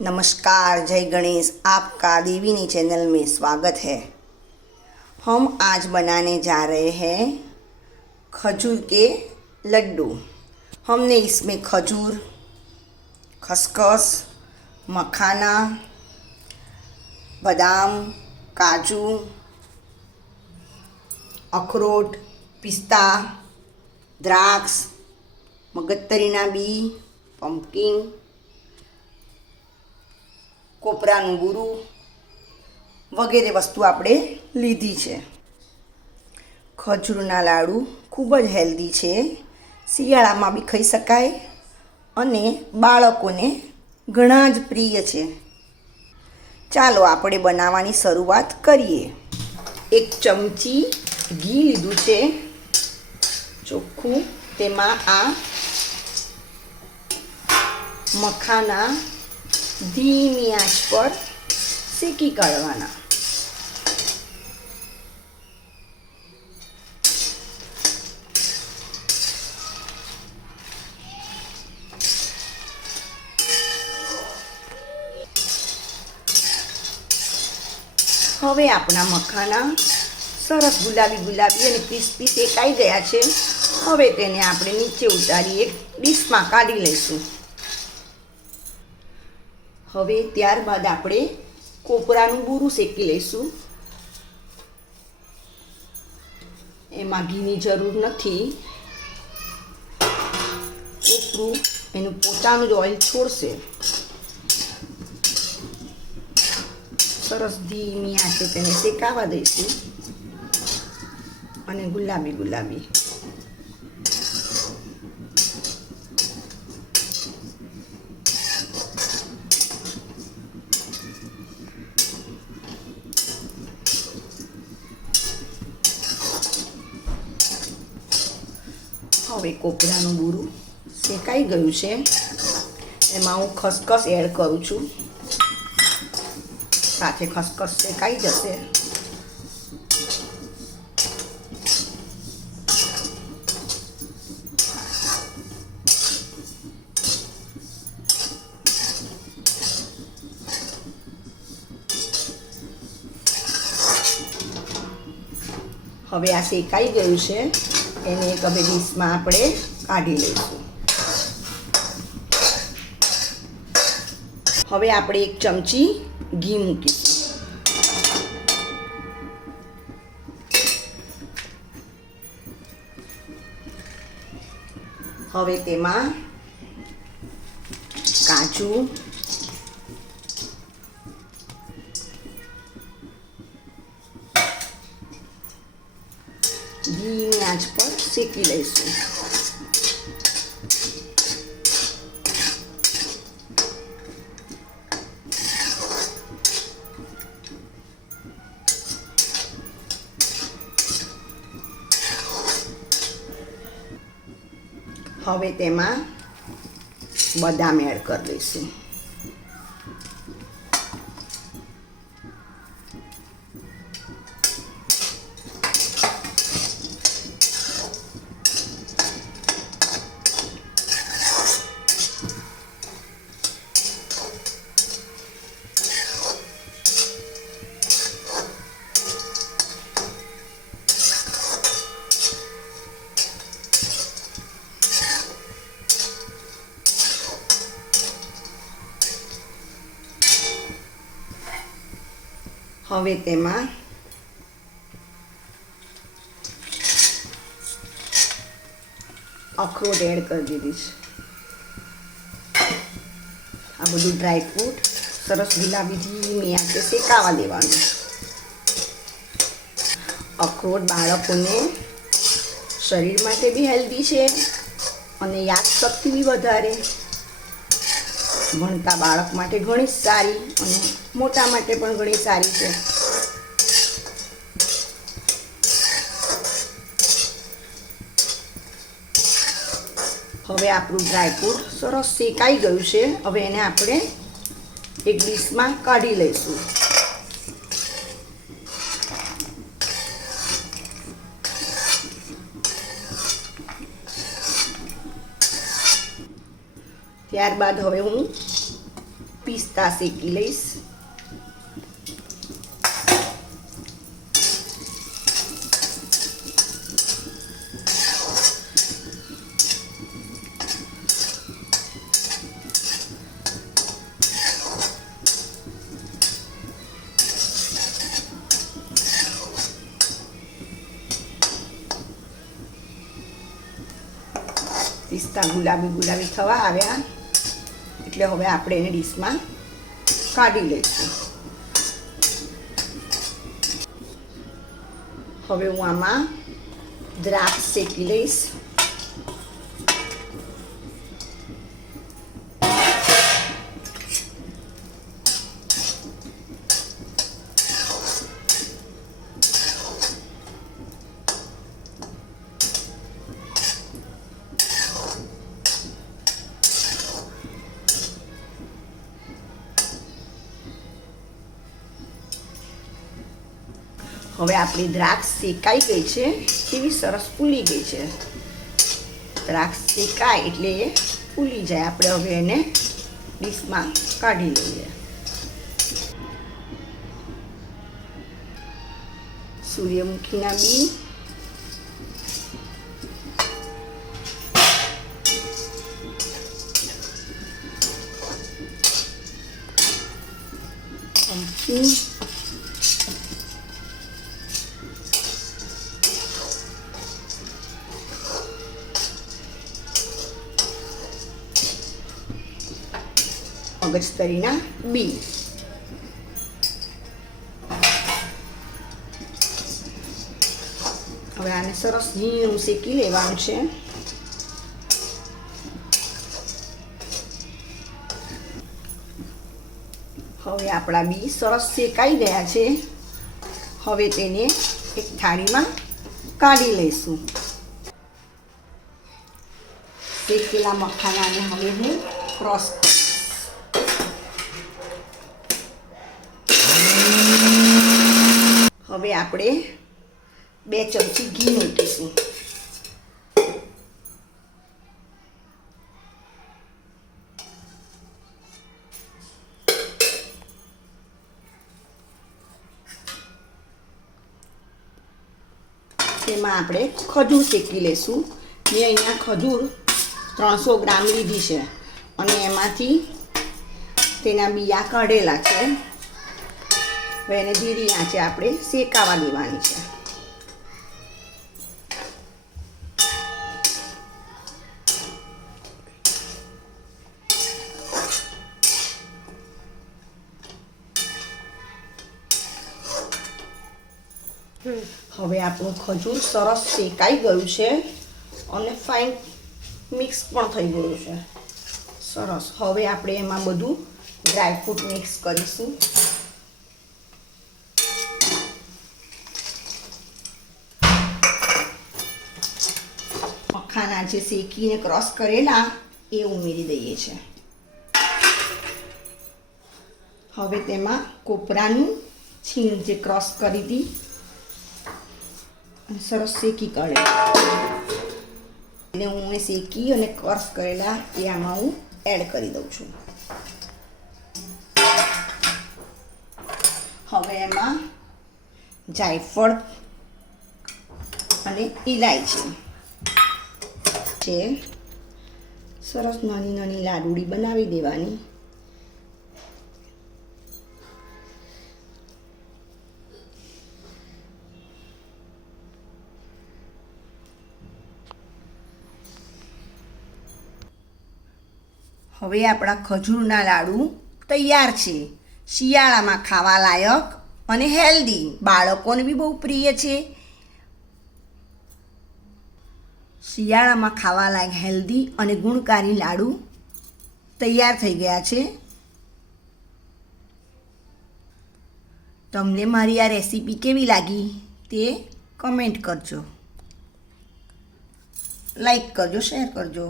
नमस्कार, जय गणेश। आपका देवीनी चैनल में स्वागत है। हम आज बनाने जा रहे हैं खजूर के लड्डू। हमने इसमें खजूर, खसखस, मखाना, बादाम, काजू, अखरोट, पिस्ता, द्राक्ष, મગજતરીના બી, પમ્પકિન, કોપરાનું બૂરું વગેરે વસ્તુ આપણે લીધી છે. ખજૂરના લાડુ ખૂબ જ હેલ્ધી છે. શિયાળામાં બી ખાઈ શકાય અને બાળકોને ઘણા જ પ્રિય છે. ચાલો આપણે બનાવવાની શરૂઆત કરીએ. 1 ચમચી ઘી લીધું છે ચોખ્ખું. તેમાં આ મખાના ધીમી આંચ પર શેકી કાઢવાના. હવે આપણા મખાના સરસ ગુલાબી અને ક્રિસ્પી શેકાઈ ગયા છે. હવે તેને આપણે નીચે ઉતારી એક ડીશમાં કાઢી લઈશું. હવે ત્યારબાદ આપણે કોપરાનું બૂરું શેકી લઈશું. એમાં ઘીની જરૂર નથી. કોપરું એનું પોતાનું જ ઓઇલ છોડશે. સરસ ધીમી આંચે તેને શેકાવા દઈશું અને ગુલાબી હવે કોપરાનું બૂરું શેકાઈ ગયું છે. એમાં હું ખસખસ એડ કરું છું. સાથે ખસખસ શેકાઈ જશે. હવે આ શેકાઈ ગયું છે. એને એક હવે ડીશમાં આપણે કાઢી લઈશું. હવે આપણે 1 ચમચી ઘી મૂકીશું. હવે તેમાં કાજુ, ધીમી આંચ પર શેકી લઈશું. હવે તેમાં બદામ એડ કરી દઈશું. હવે તેમાં અખરોટ એડ કરી દીધી છે. આ બધું ડ્રાયફ્રૂટ સરસ ગુલાબી ધીમી આંચે શેકાવા દેવાનું. અખરોટ બાળકોને શરીર માટે બી હેલ્ધી છે અને યાદશક્તિ બી વધારે. ભણતા બાળક માટે ઘણી સારી અને મોટા માટે પણ ઘણી સારી છે. હવે આપણું ડ્રાયફ્રૂટ સરસ શેકાઈ ગયું છે. હવે એને આપણે એક ડીશમાં કાઢી લઈશું. ત્યારબાદ હવે હું પિસ્તા શેકી લઈશ. પિસ્તા ગુલાબી થવા આવ્યા એટલે હવે આપણે એને ડીશમાં કાઢી લઈશું. હવે હું આમાં દ્રાક્ષ શેકી લઈશ. હવે આપણી દ્રાક્ષ શેકાઈ ગઈ છે. કેવી સરસ ફૂલી ગઈ છે. દ્રાક્ષ શેકાય એટલે એ ફૂલી જાય. આપણે હવે એને ડીશમાં કાઢી લઈએ. સૂર્યમુખીના બી, પમ્પકિન, મગજતરીના બી. હવે આને સરસ ઝીણું શેકી લેવાનું છે. હવે આપણા બી સરસ શેકાઈ ગયા છે. હવે તેને એક થાળીમાં કાઢી લઈશું. શેકેલા મખાનાને હવે હું ક્રોસ હવે આપણે 2 ચમચી ઘી મૂકીશું. તેમાં આપણે ખજૂર શેકી લઈશું. મેં અહીંયા ખજૂર 300 ગ્રામ લીધી છે અને એમાંથી તેના બિયા કાઢેલા છે. હવે એને ધીરી આંચે આપણે શેકાવા દેવાની છે. હવે આપણું ખજૂર સરસ શેકાઈ ગયું છે અને ફાઇન મિક્સ પણ થઈ ગયું છે. સરસ. હવે આપણે એમાં બધું ડ્રાયફ્રૂટ મિક્સ કરીશું. મખાના જે શેકીને ક્રોસ કરેલા એ ઉમેરી દઈએ છીએ. હવે તેમાં કોપરાનું છીણ જે ક્રોસ કરી હતી સરસ શેકી કાઢે એટલે હું એ શેકી અને ક્રોસ કરેલા એ આમાં હું એડ કરી દઉં છું. હવે એમાં જાયફળ અને ઇલાયચી છે સરસ નાની નાની લાડુડી બનાવી દેવાની. હવે આપણા ખજૂરના લાડુ તૈયાર છે. શિયાળામાં ખાવા લાયક અને હેલ્ધી, બાળકોને બી બહુ પ્રિય છે. શિયાળામાં ખાવા લાયક હેલ્ધી અને ગુણકારી લાડુ તૈયાર થઈ ગયા છે. તમને મારી આ રેસીપી કેવી લાગી તે કમેન્ટ કરજો, લાઈક કરજો, શેર કરજો.